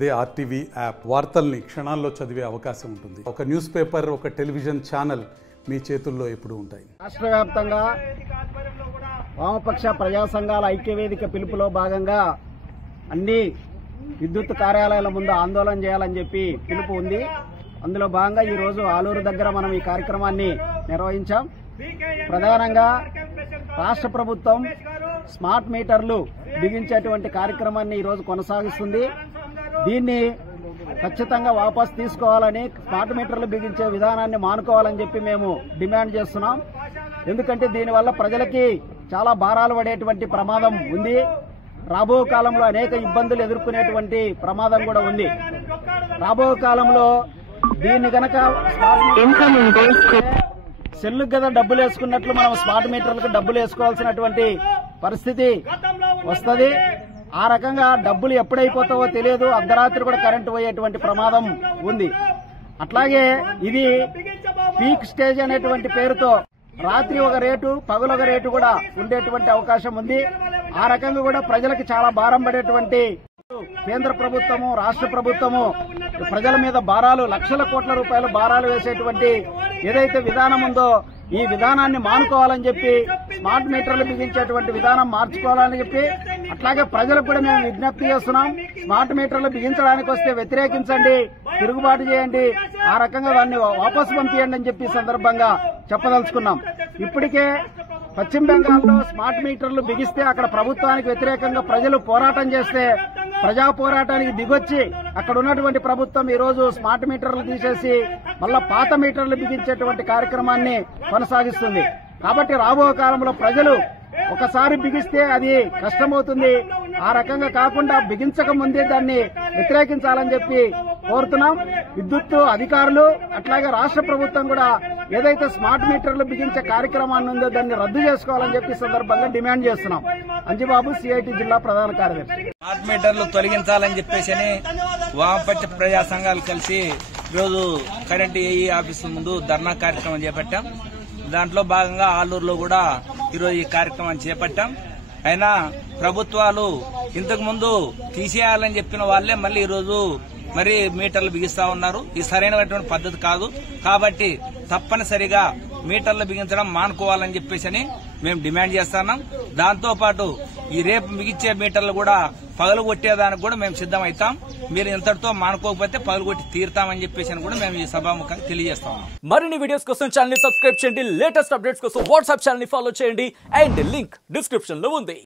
అదే RTV app వార్తల్ని క్షణాల్లో చదివే అవకాశం ఉంటుంది. ఒక న్యూస్ పేపర్, ఒక టెలివిజన్ ఛానల్ మీ చేతుల్లో ఎప్పుడూ ఉంటాయి. రాష్ట్ర వ్యాప్తంగా వామపక్ష ప్రజా సంఘాల ఐక్యవేదిక పిలుపులో భాగంగా అన్ని విద్యుత్ కార్యాలయాల ముందు ఆందోళన చేయాలని చెప్పి పిలుపు ఉంది. అందులో భాగంగా ఈరోజు ఆలూరు దగ్గర మనం ఈ కార్యక్రమాన్ని నిర్వహించాం. ప్రధానంగా రాష్ట్ర ప్రభుత్వం స్మార్ట్ మీటర్లు బిగించేటువంటి కార్యక్రమాన్ని ఈరోజు కొనసాగిస్తుంది. దీన్ని ఖచ్చితంగా వాపసు తీసుకోవాలని, స్మార్ట్ మీటర్లు బిగించే విధానాన్ని మానుకోవాలని చెప్పి మేము డిమాండ్ చేస్తున్నాం. ఎందుకంటే దీనివల్ల ప్రజలకి చాలా భారాలు పడేటువంటి ప్రమాదం ఉంది. రాబో కాలంలో అనేక ఇబ్బందులు ఎదుర్కొనేటువంటి ప్రమాదం కూడా ఉంది. రాబో కాలంలో దీన్ని గనక సెల్లుకు కదా డబ్బులు వేసుకున్నట్లు మనం స్మార్ట్ మీటర్లకు డబ్బులు వేసుకోవాల్సినటువంటి పరిస్థితి వస్తుంది. ఆ రకంగా డబ్బులు ఎప్పుడైపోతావో తెలియదు, అర్ధరాత్రి కూడా కరెంటు పోయేటువంటి ప్రమాదం ఉంది. అట్లాగే ఇది పీక్ స్టేజ్ అనేటువంటి పేరుతో రాత్రి ఒక రేటు, పగలు ఒక రేటు కూడా ఉండేటువంటి అవకాశం ఉంది. ఆ రకంగా కూడా ప్రజలకు చాలా భారం పడేటువంటి కేంద్ర ప్రభుత్వము, రాష్ట్ర ప్రభుత్వము ప్రజల మీద భారాలు, లక్షల కోట్ల రూపాయల భారాలు వేసేటువంటి ఏదైతే విధానం ఉందో ఈ విధానాన్ని మానుకోవాలని చెప్పి, స్మార్ట్ మీటర్లు బిగించేటువంటి విధానం మార్చుకోవాలని చెప్పి, అట్లాగే ప్రజలకు కూడా మేము విజ్ఞప్తి చేస్తున్నాం. స్మార్ట్ మీటర్లు బిగించడానికి వస్తే వ్యతిరేకించండి, తిరుగుబాటు చేయండి, ఆ రకంగా దాన్ని వాపసు పంపించండి అని చెప్పి సందర్భంగా చెప్పదలుచుకున్నాం. ఇప్పటికే పశ్చిమ బెంగాల్లో స్మార్ట్ మీటర్లు బిగిస్తే అక్కడ ప్రభుత్వానికి వ్యతిరేకంగా ప్రజలు పోరాటం చేస్తే ప్రజా పోరాటానికి దిగొచ్చి అక్కడ ఉన్నటువంటి ప్రభుత్వం ఈ రోజు స్మార్ట్ మీటర్లు తీసేసి మళ్ళా పాత మీటర్లు బిగించేటువంటి కార్యక్రమాన్ని కొనసాగిస్తుంది. కాబట్టి రాబో కాలంలో ప్రజలు ఒకసారి బిగిస్తే అది కష్టమవుతుంది. ఆ రకంగా కాకుండా బిగించక ముందే దాన్ని వ్యతిరేకించాలని చెప్పి కోరుతున్నాం. విద్యుత్ అధికారులు అట్లాగే రాష్ట్ర ప్రభుత్వం కూడా ఏదైతే స్మార్ట్ మీటర్లు బిగించే కార్యక్రమాన్ని ఉందో దాన్ని రద్దు చేసుకోవాలని చెప్పి సందర్భంగా డిమాండ్ చేస్తున్నాం. అంజిబాబు, సిఐటి జిల్లా ప్రధాన కార్యదర్శి. స్మార్ట్ మీటర్లు తొలగించాలని చెప్పేసి వామపక్ష ప్రజా సంఘాలు కలిసి ఈరోజు కరెంటు ఏఈ ఆఫీసు ముందు ధర్నా కార్యక్రమం చేపట్టాం. దాంట్లో భాగంగా ఆలూరులో కూడా ఈరోజు ఈ కార్యక్రమం చేపట్టాం. అయినా ప్రభుత్వాలు ఇంతకు ముందు తీసేయాలని చెప్పిన వాళ్లే మళ్లీ ఈరోజు మరి మీటర్లు బిగిస్తా ఉన్నారు. ఇది సరైనటువంటి పద్ధతి కాదు. కాబట్టి తప్పనిసరిగా మీటర్లు బిగించడం మానుకోవాలని చెప్పేసి మేము డిమాండ్ చేస్తున్నాం. దాంతో పాటు ఈ రేపు బిగించే మీటర్లు కూడా పగలగొట్టేదానికి కూడా మేము సిద్దమవుతాం. మీరు ఇంతటితో మానుకోకపోతే పగలగొట్టి తీరుతామని చెప్పేసి కూడా మేము ఈ సభాముఖంగా తెలియజేస్తా ఉన్నాం. మరిన్ని వీడియోస్ కోసం ఛానల్ ని సబ్స్క్రైబ్ చేయండి. లేటెస్ట్ అప్డేట్స్ కోసం వాట్సాప్ ఛానల్ ని ఫాలో చేయండి. అండ్ లింక్ డిస్క్రిప్షన్ లో ఉంది.